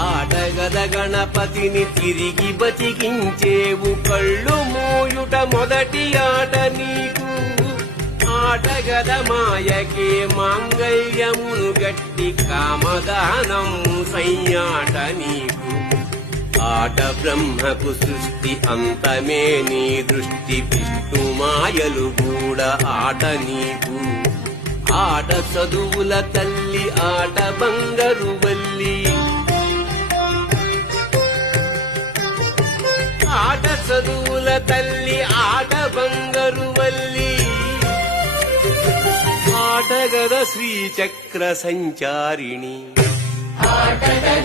ఆటగద గణపతిని తిరిగి బతికించేవు కళ్ళు మూయుట మొదటి ఆట నీకు ఆటగద మాయకే మాంగళ్యమును గట్టి కామదానం సయ్యాట నీకు ఆట బ్రహ్మకు సృష్టి అంతమే నీ దృష్టి విష్ణు మాయలు కూడా ఆట నీకు ఆట చదువుల తల్లి ఆట బంగారు వల్లి ఆట చదువుల తల్లి ఆట బంగారు వల్లి ఆటగద శ్రీచక్ర సంచారిణి ఆటగద